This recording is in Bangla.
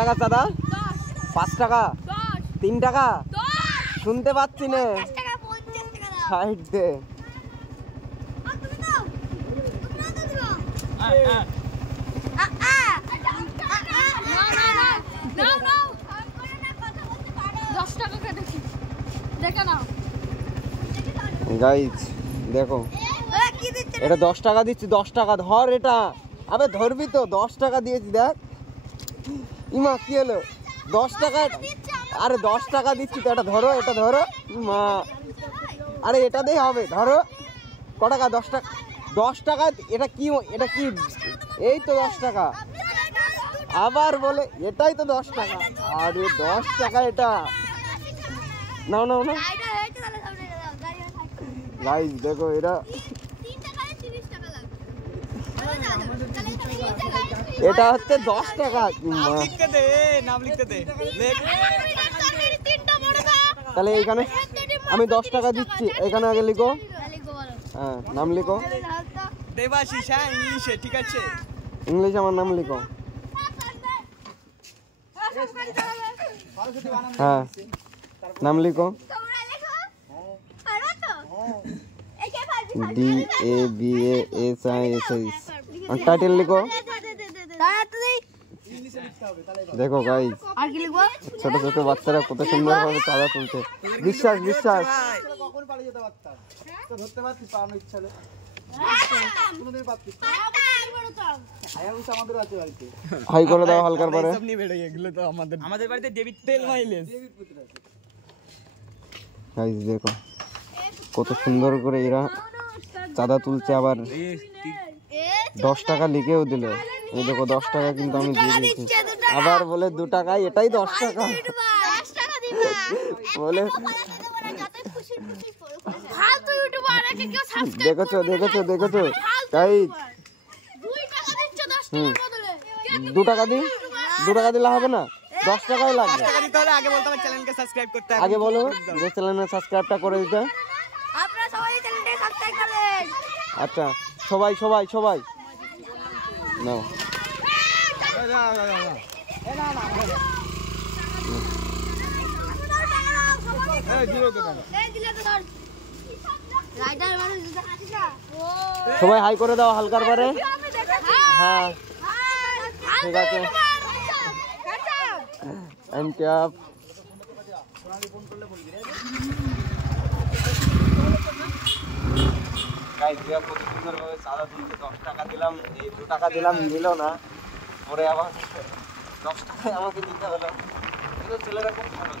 টাকা চাঁদা? 5 টাকা, 3 টাকা, শুনতে পাচ্ছি না। 60 দে। গাইস দেখো, এটা 10 টাকা দিচ্ছি, 10 টাকা ধর। এটা আবে ধরবি তো, 10 টাকা দিয়েছি দেখ। ইমা কি হলো? 10 টাকা। আরে 10 টাকা দিচ্ছি তো, এটা ধরো, এটা ধরো। মা আরে এটা দিয়ে হবে, ধরো। ক টাকা? 10 টাকা। 10 টাকা। এটা কি? এটা কি? এই তো 10 টাকা। আবার বলে এটাই তো 10 টাকা। আরে 10 টাকা এটা। নাও নাও নাও গাইস দেখো, এটা এটা হচ্ছে 10 টাকা। নাম লিখতে দে। তাহলে এইখানে আমি 10 টাকা দিচ্ছি, এখানে আগে লিখো। হ্যাঁ নাম লিখো। দেবাশিস। হ্যাঁ ইংলিশে, ঠিক আছে। ইংলিশ আমার নাম লিখো। হ্যাঁ নাম লিখো। DABASIS। আর টাইটেল লিখো। দেখো গাইস, ছোট ছোট বাচ্চারা কত সুন্দর ভাবে চাঁদা তুলছে। বিশ্বাস বিশ্বাস। হাই করে দাও হালকার পরে। আমাদের বাড়িতে ডেবিট তেল মাইলেজ। গাইস দেখো কত সুন্দর করে এরা চাঁদা তুলছে। আবার 10 টাকা লিখেও দিল। এই দেখো 10 টাকা কিন্তু আমি দিয়ে দিয়েছি। আবার বলে 2 টাকায়, এটাই 10 টাকা বলে। দেখেছো দেখেছো দেখেছো গাইস। 2 টাকা দিই, 2 টাকা দিলে হবে না, 10 টাকাই লাগবে। আগে বলতে হবে চ্যানেলকে সাবস্ক্রাইব করতে। আগে বলো যে চ্যানেলের সাবস্ক্রাইবটা করে দিতে। আচ্ছা সবাই সবাই সবাই নাও। সবাই হাই করে দাও হালকার পরে। হ্যাঁ ঠিক আছে। কত সুন্দর ভাবে চাঁদা তুলছে। 10 টাকা দিলাম, এই 2 টাকা দিলাম, নিল না। পরে আবার 10 টাকায় আমাকে দিতে হলো। কিন্তু ছেলেরা খুব ভালো।